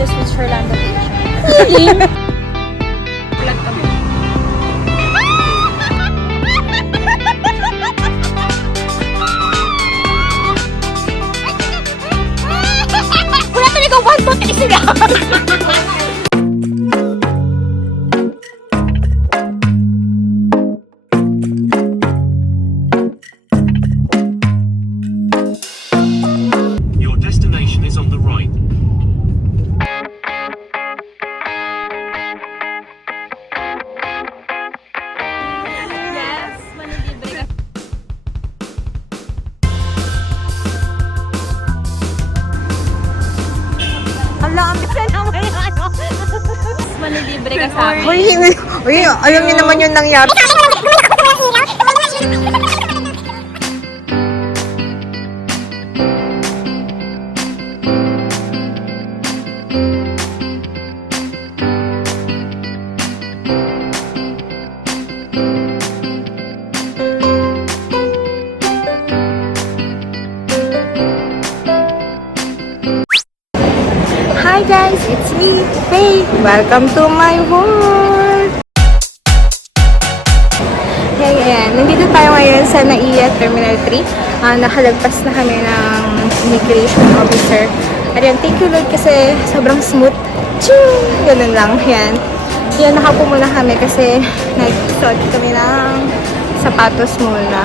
the Switzerland vacation. Vlog kami. Wala talaga 1, 2, 3 sila. Your destination is on the right. Yes, manilibre ka. Ala, ang bisa naman yung ano. Manilibre ka sa amin. Uy, alam niyo naman yung nangyari. Hi guys, it's me, Faye. Welcome to my world. Hey, ayan. Nandito tayo ngayon sa NAIA Terminal 3. Nakalagpas na kami ng immigration officer. Ayan, thank you Lord kasi sobrang smooth. Ching! Ganun lang. Yan. Yan, nakapo muna kami kasi nag-suot kami ng sapatos muna.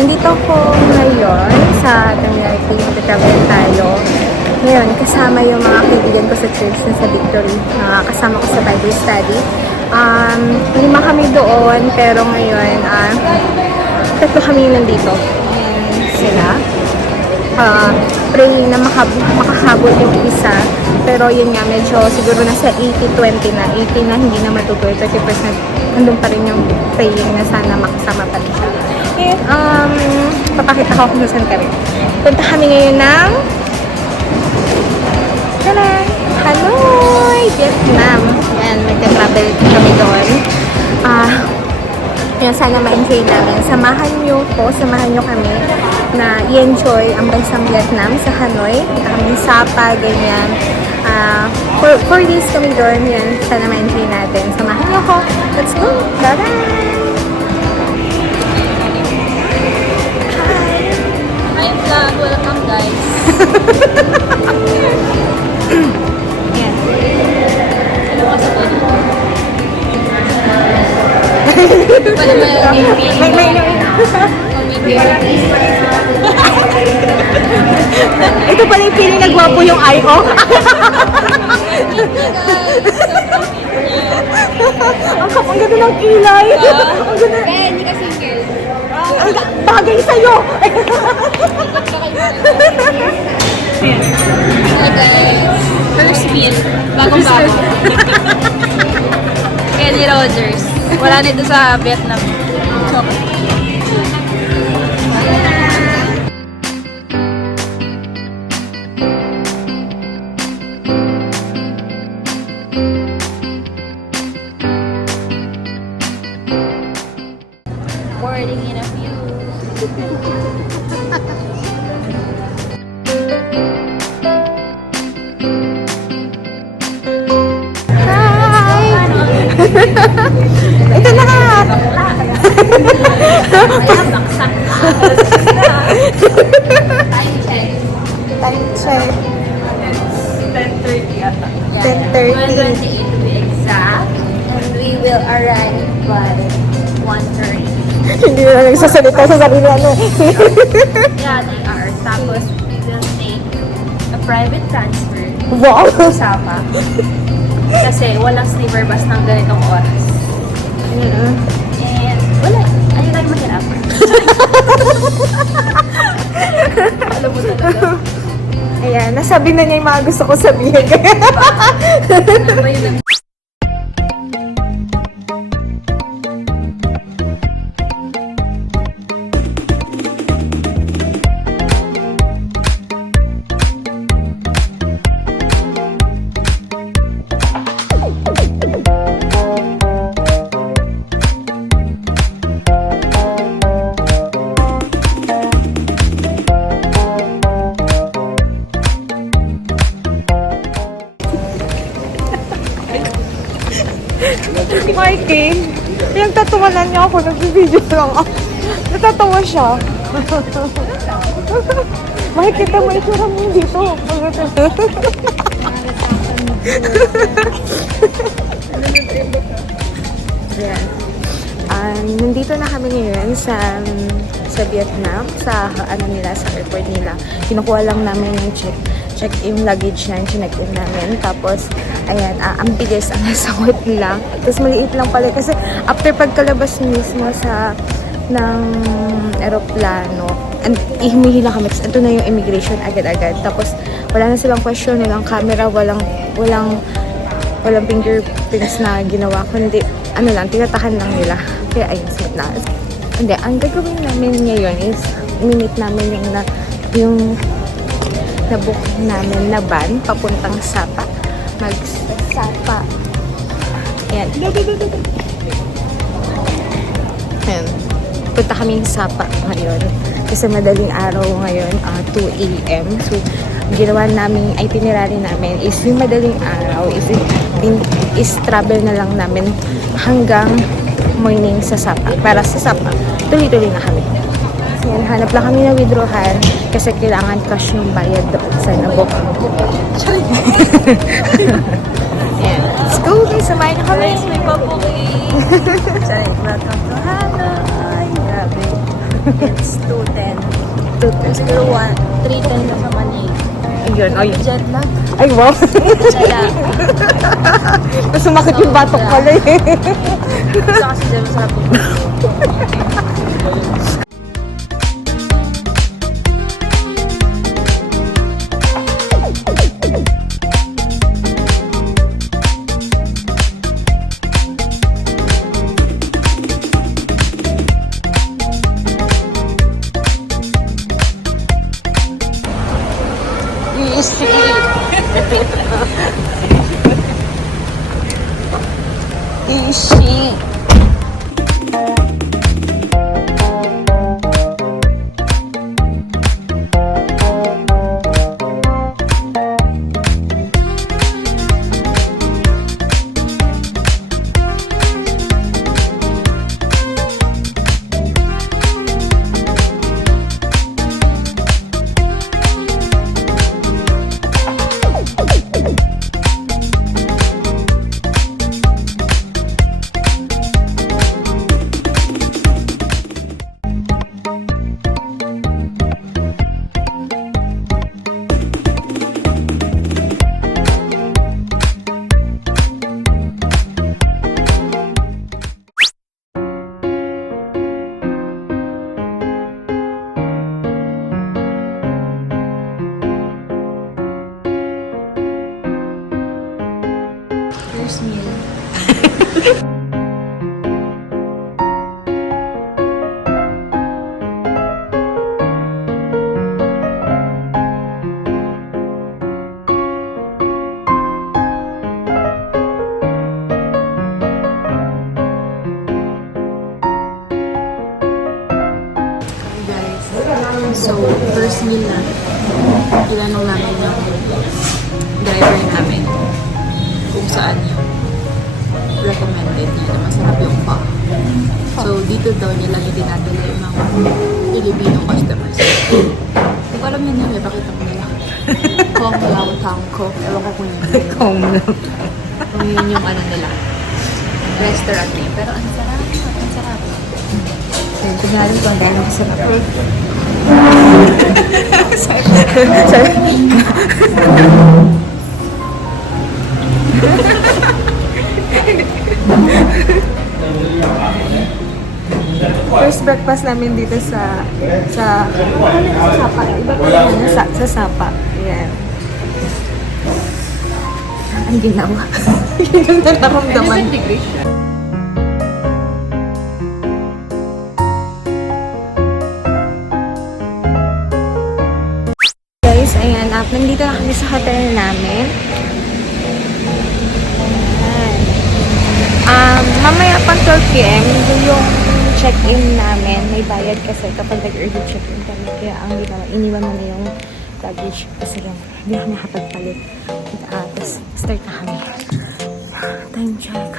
Nandito ko ngayon sa Terminal 3. Magta-travel tayo. Ngayon, kasama yung mga kaibigan ko sa church na sa Victory. Kasama ko sa Bible study. 5 kami doon, pero ngayon, 3 kami nandito. Ayan sila. Praying na makahabol yung isa. Pero yun nga, medyo siguro nasa 80-20 na. 80 na hindi na matutuloy. 30% nandun pa rin yung praying na sana makasama pa rin siya. Ngayon, papakita ko kung saan kami. Punta kami ngayon ng Hanoi, Vietnam. Yan, nagka-travel kami doon. Yan, sana ma-enjoy namin. Samahan nyo kami na i-enjoy ang bansang Vietnam sa Hanoi. Ang Sapa, ganyan. 4 days kami doon. Yan, sana ma-enjoy natin. Samahan nyo ko. Let's go! Bye-bye! Hi vlog, welcome guys. Yan. Ano ka sa pwede? Pwede mo yung May Ito pala yung feeling na gwapo yung I.O. Ang ganda ng kilay. Ang ganda. Kaya hindi ka single. Ang bagay sa'yo. Hello guys. First meal. Bagong-bago. Kenny Rogers. Wala nito sa Vietnam. Boarding in a few. Ito na ka. Time check. Time check. 10:30 ata. 10:30. 1:28 to be exact. And we will arrive by 1:30. Hindi na nagsasalita sa sarili ano. Yeah, they are. Tapos, we will take a private transfer Wow. to Sapa. Kasi walang sleeper bus ng ganitong oras. And wala. Ayun tayo mahirap. Alam mo talaga. Ayan, nasabi na niya yung mga gusto ko sabihin. Ano ba yun? Mikey, yung tatawanan niya ako, nag-video lang ako. Natatawa siya. Makikita mo itsura mo dito. Ayan. Nandito na kami ngayon sa Vietnam, sa ano nila, sa airport nila. Kinukuha lang namin yung check-in luggage na yung check-in namin. Tapos, ayan, ang bilis, ang nasangot lang. Tapos maliit lang pala kasi after pagkalabas mismo ng aeroplano, ihumihila kami. Tapos ito na yung immigration agad-agad. Tapos wala na silang question, walang camera, walang fingerprints na ginawa. Kundi, ano lang, tinatahan lang nila. Kaya ayun, smooth na. Hindi, ang gagawin namin ngayon is, minute namin yung nabook namin na van, papuntang Sapa. Mag-Sapa. Ayan. Ayan. Punta kami sa Sapa ngayon. Kasi madaling araw ngayon, 2 a.m. So, ginawa namin, itinerary namin is yung madaling araw is travel na lang namin hanggang morning sa Sapa. Para sa Sapa, tuloy-tuloy na kami. So, yan, hanap lang kami na withdrawhan kasi kailangan cash yung bayad doon sa nabook. Yan. Let's go guys, samayin na kami. Guys, may pabuki. Welcome to Hanoi. Grabe. It's 2:10. Siguro 3:10 na sa Manila. Ayun, ayun. Jet lag. Ay, wow. Kaya, Mas sumakit yung batok pala eh. gusto kasi dyan sabi ko. Ishi. First meal. So, first meal na, tinanong namin yung driver namin kung saan yung recommended niya na masarap yung pho. So, dito daw nila yung dinadala yung mga Filipino customers. Hindi ko alam yun yun, bakit ako nila. Kong Lao Tang Ko. Ewan ko kung yun. Kung Kung yun yung ano nila. Restaurant name. Pero ang sarap. Ang sarap. Kunyari ko, ang dahil ako sa Sorry. First breakfast namin dito sa Sapa. Iba pa naman sa Sapa. Ayan. Ang ginawa. Yung naramdaman. Guys, ayan. Nandito na kami sa hotel namin. Mamaya pang 12 p.m. yung check-in namin. May bayad kasi kapag nag-early check-in kami. Kaya ang ginawa, iniwan mo na yung luggage. Kasi yung hindi na nakapagpalit. Tapos, start na kami. Time check.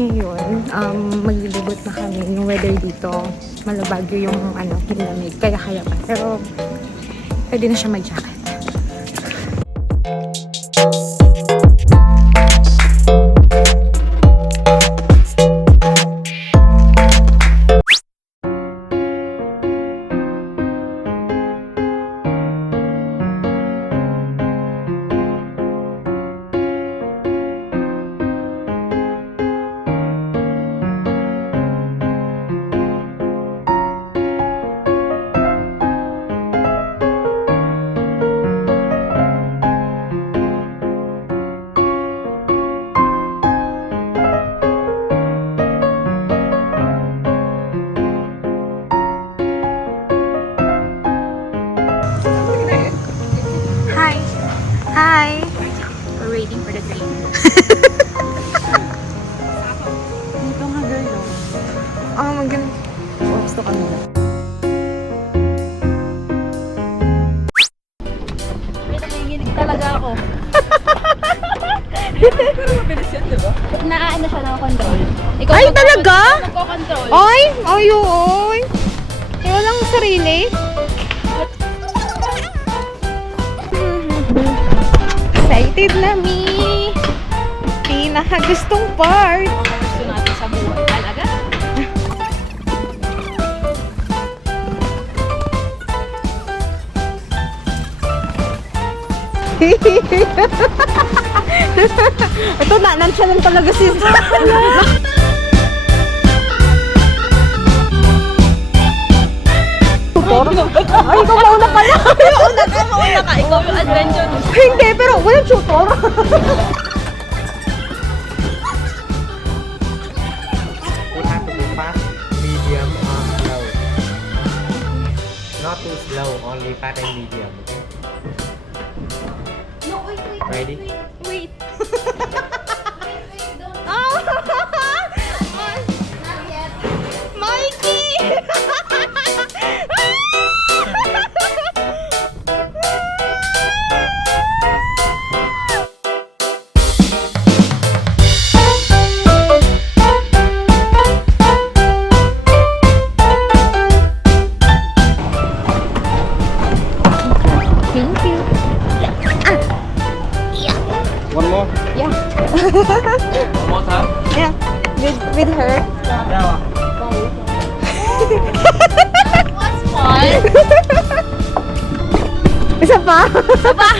ngayon, maglilibot na kami. Yung weather dito, malabagyo yung yung lamig. Kaya pa. Pero, pwede na siya mag-jacket. Hi! Hi! We're waiting for the train. Dito nga girl, no? Oh, maganda. Gusto kami na. Wait, nanginginig talaga ako. Pero mabilis yan, diba? Naaano siya ng control. Ikaw Ay, talaga? Magko-control. Ay! Ay, oy! Walang sarili. Excited na, Mi! Pinakagustong part! Gusto natin sa buhay talaga. Ito na, nansya lang talaga si... Ay, ikaw mauna pala! Mauna ka, ikaw yung adventure. Hindi, pero walang tutor. We have to be fast, medium, or slow. Not too slow, only fast and medium. Okay? No, wait. Ready? Wait. Oh! Mikey! Thank you. One more? Yeah. One more time? Yeah. With her. Yeah. What's fun? Isa pa? Isa pa?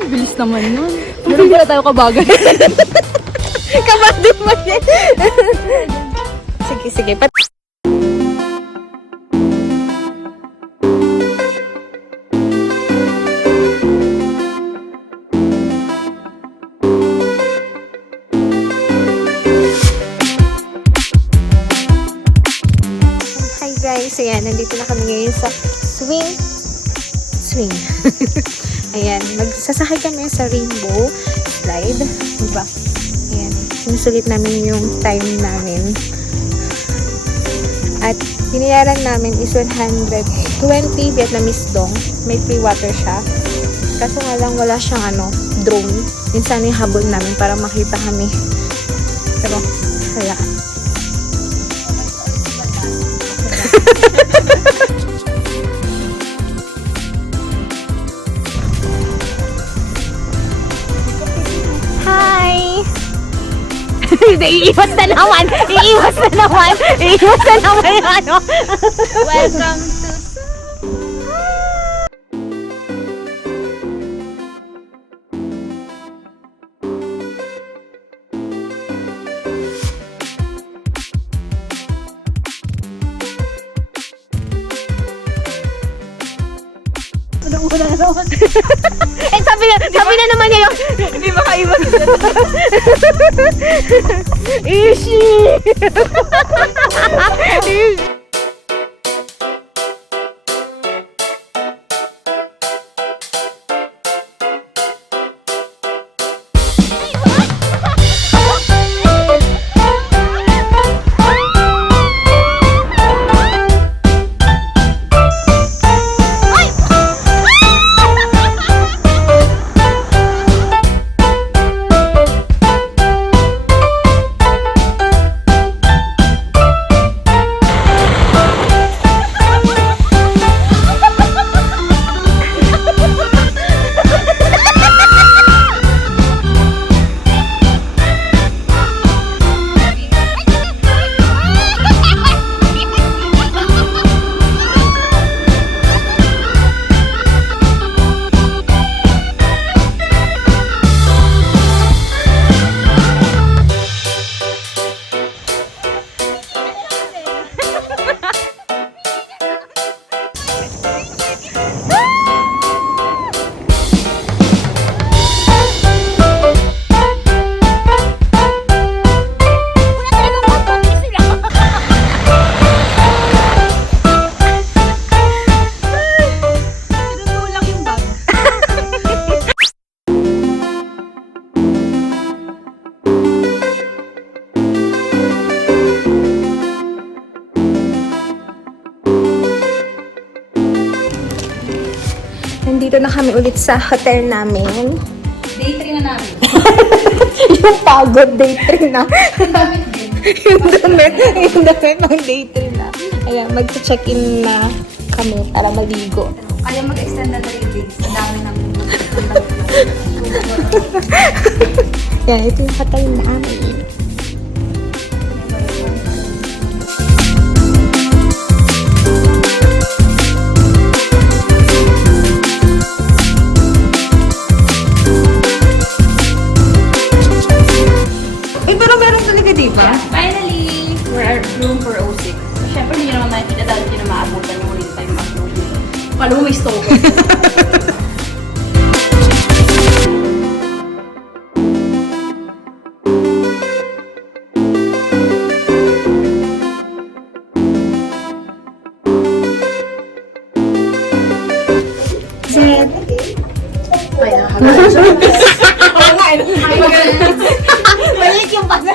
Ang bilis naman yun. Meron pala tayo kabagay. Kabado mo yan. Sige. Hi guys, ayan, nandito na kami ngayon sa swing. Ayan, magsasakay kami sa rainbow slide. Diba? Ayan, sinusulit namin yung time namin. At binayaran namin is 120 Vietnamese dong. May free water siya. Kaso nga lang wala siyang drone. Yun sana yung habol namin para makita kami. Pero, wala. Hi! Iiwas na naman yung Welcome to... sabi na naman niya yun. Hindi makaiwas. Ishi! Nandito na kami ulit sa hotel namin. Day 3 na namin. Yung pagod, day 3 na. Damit din. yung damit ng day 3 na. Ayan, mag-check-in na kami para maligo. Kaya mag-extend na 3 days. Ang dami ng Yan, ito yung hotel namin. Pero meron talaga, di ba? Finally, we're at room 406. Siyempre, hindi nyo naman nakikita dahil hindi na maabutan yung ulit tayo mag-room. Paano mo may stove? Zed. Balik yung pag-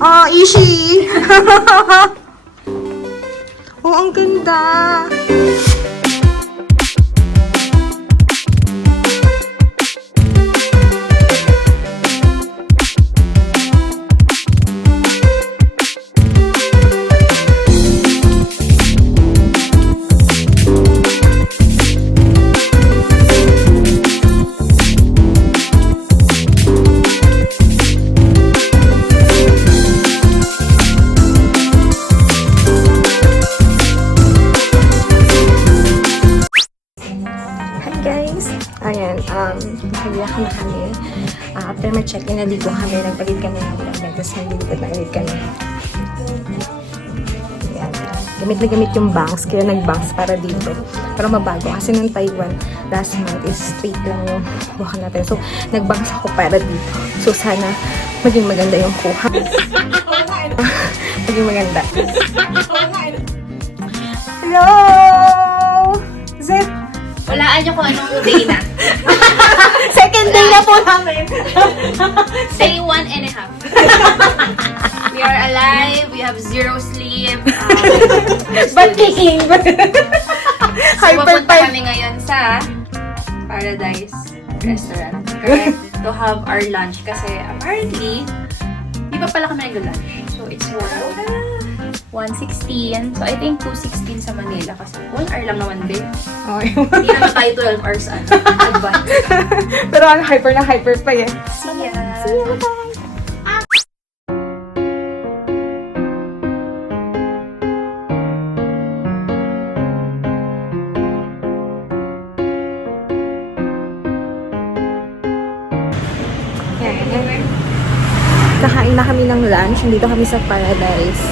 Oh, Ishi! Oh, ang ganda! Nakabiyak na kami. After ma-check-in, naligo kami. Nagpalit kami ng damit. Tapos naligot na ulit kami. Ayan. Gamit na gamit yung bangs. Kaya nag-bangs para dito. Pero mabago. Kasi nung Taiwan, last month is straight lang yung buka natin. So, nag-bangs ako para dito. So, sana maging maganda yung kuha. Maging maganda. Hello! Zed! Walaan nyo kung anong day na. Second day na po namin. Day 1 and a half. We are alive. We have zero sleep. But kicking. Hyper Pupunta five. kami ngayon sa Paradise Restaurant. Correct. To have our lunch. Kasi apparently, di pa pala kami nag-lunch. So, it's 1:16. So, I think 2:16 sa Manila. Kasi 1 hour lang naman din. Okay. Hindi naman tayo 12 hours advance. Pero ano, hyper na hyper pa eh. See ya. See you, bye. Yan. Kakain na kami ng lunch. Dito kami sa Paradise.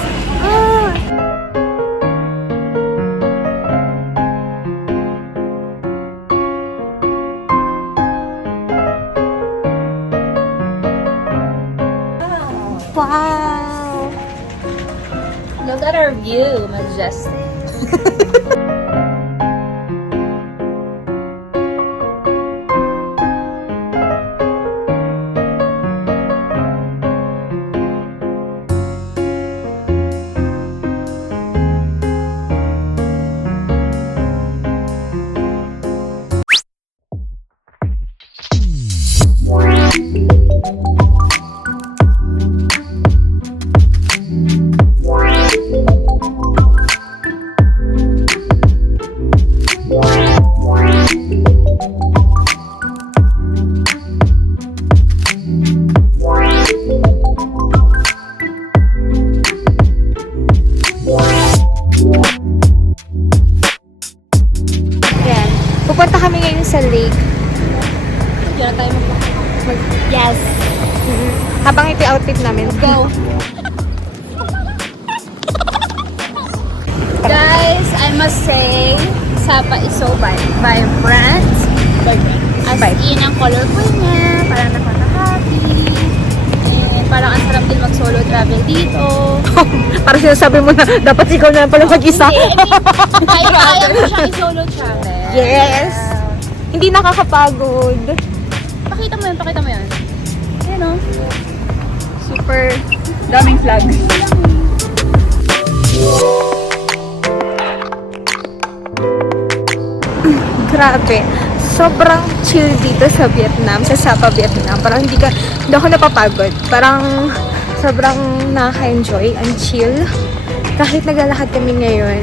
at our view. Majestic. Yan. Pupunta kami ngayon sa lake. Diyan na tayo Yes. Habang ito yung outfit namin. Go! Guys, I must say, Sapa is so vibrant. As in, ang colorful niya, parang nakaka-happy. And parang ang sarap din mag-solo travel dito. Parang sinasabi mo na dapat ikaw na pala mag-isa. Kaya mo siyang i-solo travel. Yes. Hindi nakakapagod. Pakita mo yun. Ayan o. Super daming flags. Grabe. Sobrang chill dito sa Vietnam, sa Sapa, Vietnam. Parang hindi ako napapagod. Parang sobrang nakaka-enjoy. Ang chill. Kahit naglalakad kami ngayon.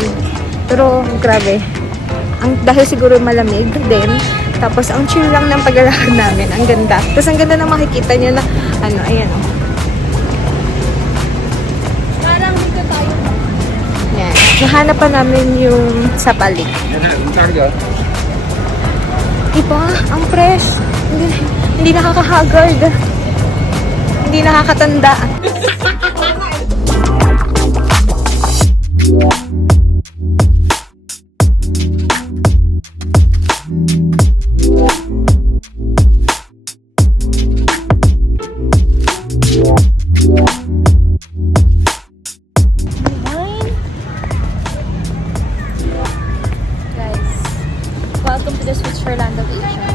Pero grabe. Dahil siguro malamig din. Tapos ang chill lang ng paglalakad namin. Ang ganda. Tapos ang ganda na makikita nyo na ayan o. Parang dito tayo. Yan. Nahanap pa namin yung sa balik. Diba? Ang fresh. Hindi nakakahagard. Hindi nakakatanda. Guys, welcome to the Switzerland of Asia.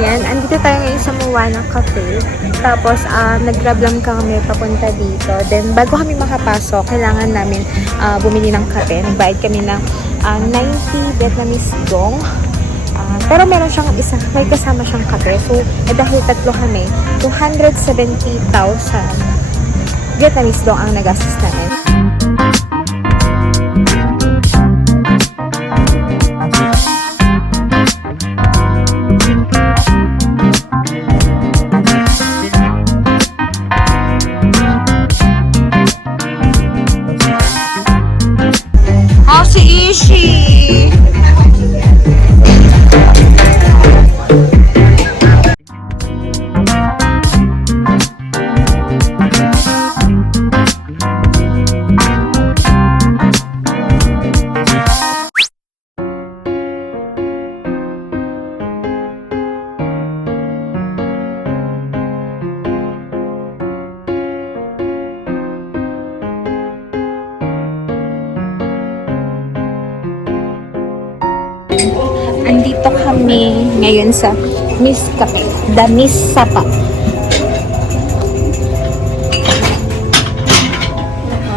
Ayan, andito tayo ngayon sa Moana Cafe. Tapos, nag-grab lang kami papunta dito. Then, bago kami makapasok, kailangan namin bumili ng kape. Nagbayad kami ng 90 Vietnamese dong. Pero meron siyang may kasama siyang kape. So, dahil tatlo kami, 270,000 Vietnamese dong ang nagastos namin. Si Ishi! Andito kami ngayon sa Miss Cafe, The Miss Sapa.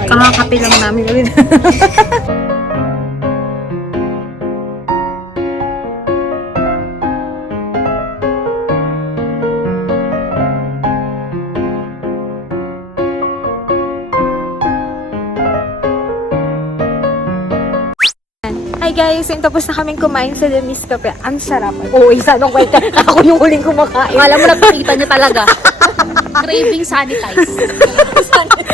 Kakakape lang namin ulit. Hi guys, so tapos na kaming kumain sa The Miss Cafe. Ang sarap. Oo, isa nung kwenta. Ako yung huling kumakain. Alam mo, nagpakita niya talaga. Craving sanitize.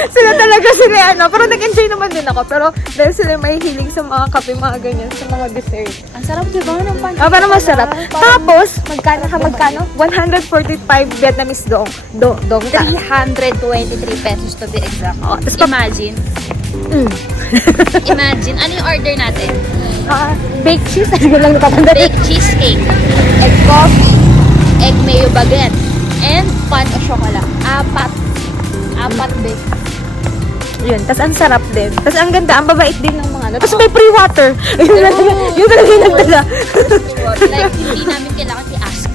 Sila talaga sila ano. Pero nag-enjoy naman din ako. Pero dahil sila may hilig sa mga kape, mga ganyan, sa mga dessert. Ang sarap diba ng pancake? Ah, parang masarap. Tapos, magkano? 145 Vietnamese dong. Dong. 323 pesos to be exact. Oh, tapos Imagine. Mm. Imagine. Ano yung order natin? Baked cheese. Ano lang napapanda. Baked cheesecake, egg coffee, egg mayo baguette, and pan o chocolate. Apat be. Yun. Tapos ang sarap din. Tapos ang ganda. Ang babait din ng mga ano. Tapos may free water. Yun talaga yung nagdala. Like, hindi namin kailangan i-ask.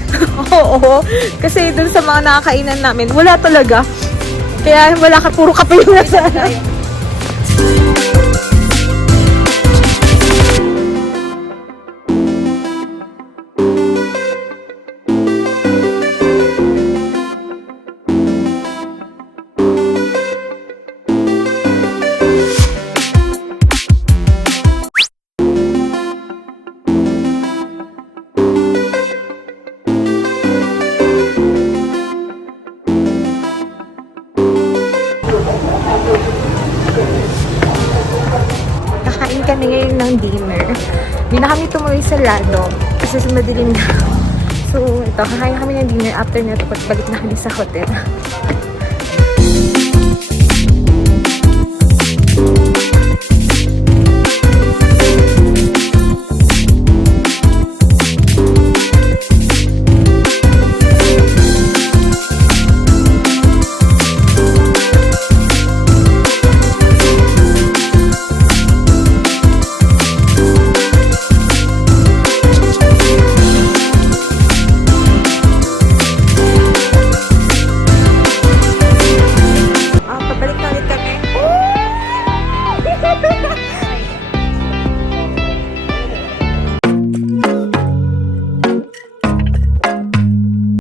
Oo. Kasi dun sa mga nakakainan namin, wala talaga. Kaya wala ka, puro kape yung nasa ano. Kakain kami ngayon ng dinner. Hindi na kami tumuloy sa lado kasi sa madilim na. So, ito, kakain kami ng dinner after na ito. Balik na kami sa hotel.